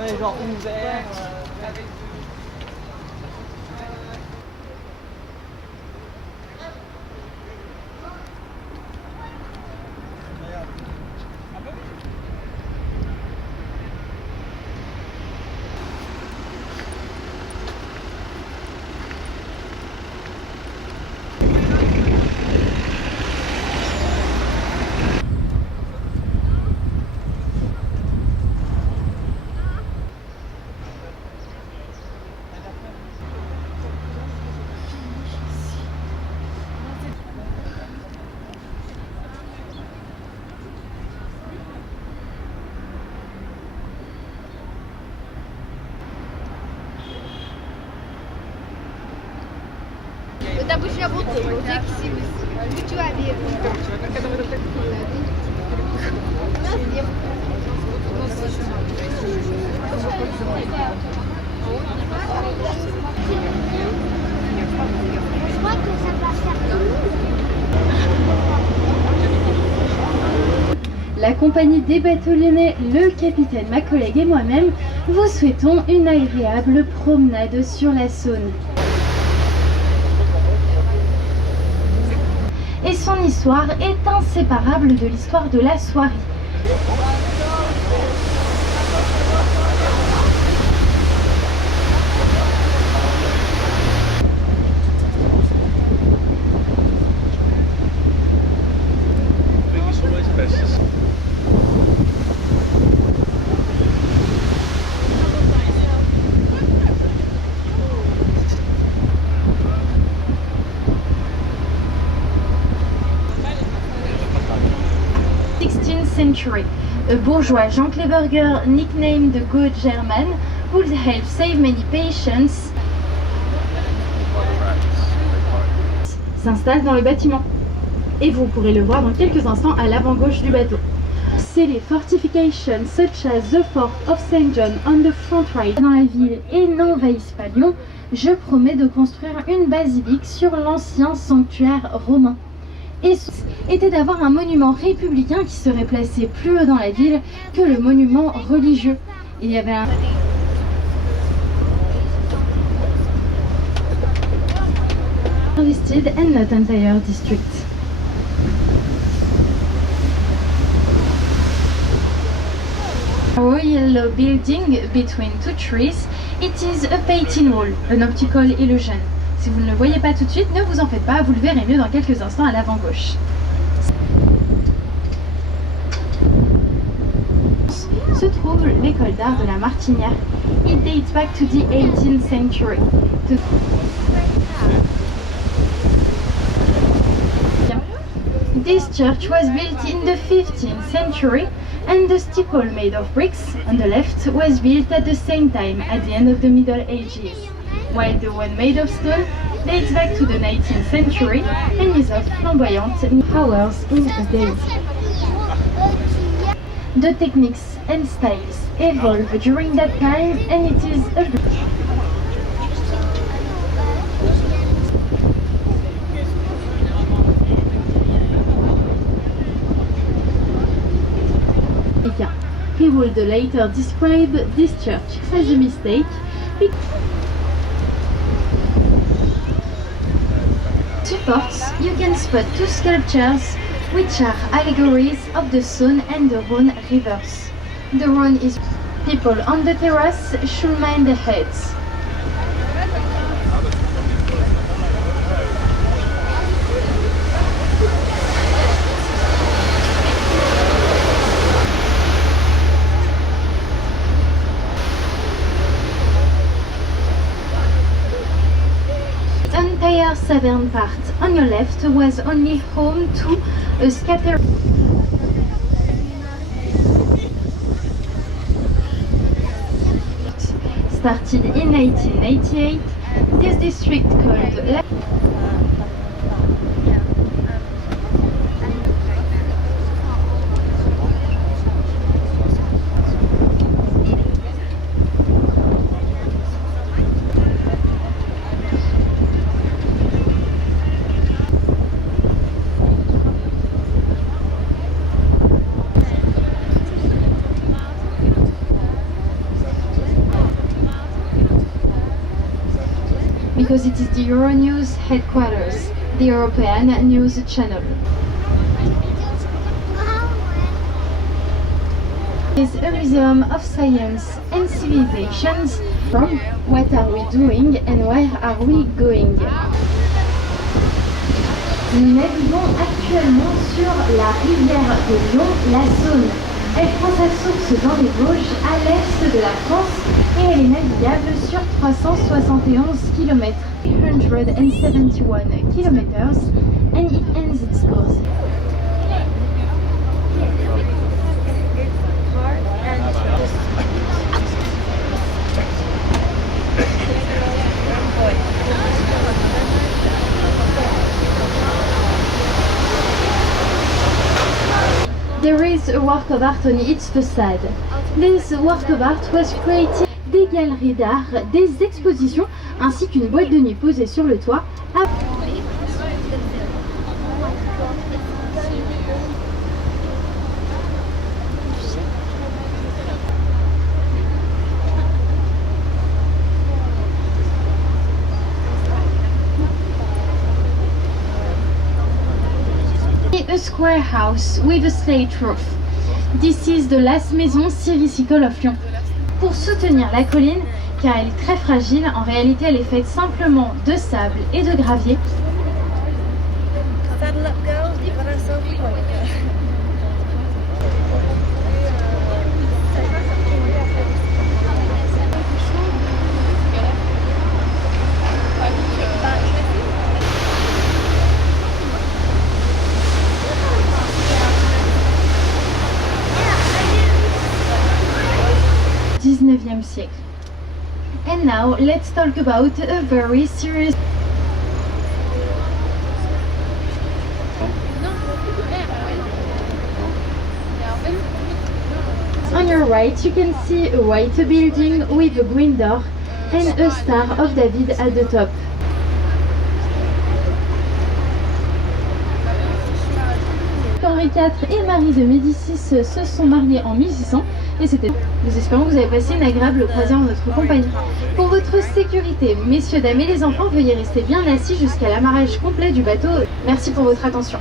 Ouais, genre ouvert. Avec... Udah push butuh, ojek sih lucu aja. La compagnie des bateaux lyonnais, le capitaine, ma collègue et moi-même, vous souhaitons une agréable promenade sur la Saône. Et son histoire est inséparable de l'histoire de la soierie. Century. A bourgeois Jean Kleberger, nicknamed the Good German, would help save many patients, s'installe dans le bâtiment. Et vous pourrez le voir dans quelques instants à l'avant-gauche du bateau. C'est les fortifications such as the Fort of St. John on the front right dans la ville et n'envahissent pas Lyon. Je promets de construire une basilique sur l'ancien sanctuaire romain. Et était d'avoir un monument républicain qui serait placé plus haut dans la ville que le monument religieux. Il y avait un... listed and not entire district. A royal building between two trees, it is a painting wall, an optical illusion. Si vous ne le voyez pas tout de suite, ne vous en faites pas, vous le verrez mieux dans quelques instants à l'avant-gauche. Se trouve l'école d'art de la Martinière. It dates back to the 18th century. This church was built in the 15th century and the steeple made of bricks on the left was built at the same time at the end of the Middle Ages, while the one made of stone dates back to the 19th century and is of flamboyant hours in a day. The techniques and styles evolved during that time and it is a He would later describe this church as a mistake. Supports, you can spot two sculptures which are allegories of the Saône and the Rhône rivers. The Rhône is people on the terrace should mind their heads. Entire southern part on your left was only home to a scatter. Started in 1888, this district called La because it is the Euronews headquarters, the European news channel. It is a museum of science and civilizations. From what are we doing and where are we going? Nous naviguons actuellement sur la rivière de Lyon, la Saône. Elle prend sa source dans les Vosges, à l'est de la France, et elle est navigable sur 371 km, 171 km, and it ends its course. There is a work of art on its facade. This work of art was created des galeries d'art, des expositions, ainsi qu'une boîte de nuit posée sur le toit. A square house with a slate roof. This is the last maison séricicole of Lyon. Pour soutenir la colline, car elle est très fragile, en réalité elle est faite simplement de sable et de gravier. Saddle up, girls. You've got ourselves a point. 19e siècle. And now let's talk about a very serious. On your right you can see a white building with a green door and a Star of David at the top. Henri IV et Marie de Médicis se sont mariés en 1600 et c'était. Nous espérons que vous avez passé une agréable croisière en notre compagnie. Pour votre sécurité, messieurs, dames et les enfants, veuillez rester bien assis jusqu'à l'amarrage complet du bateau. Merci pour votre attention.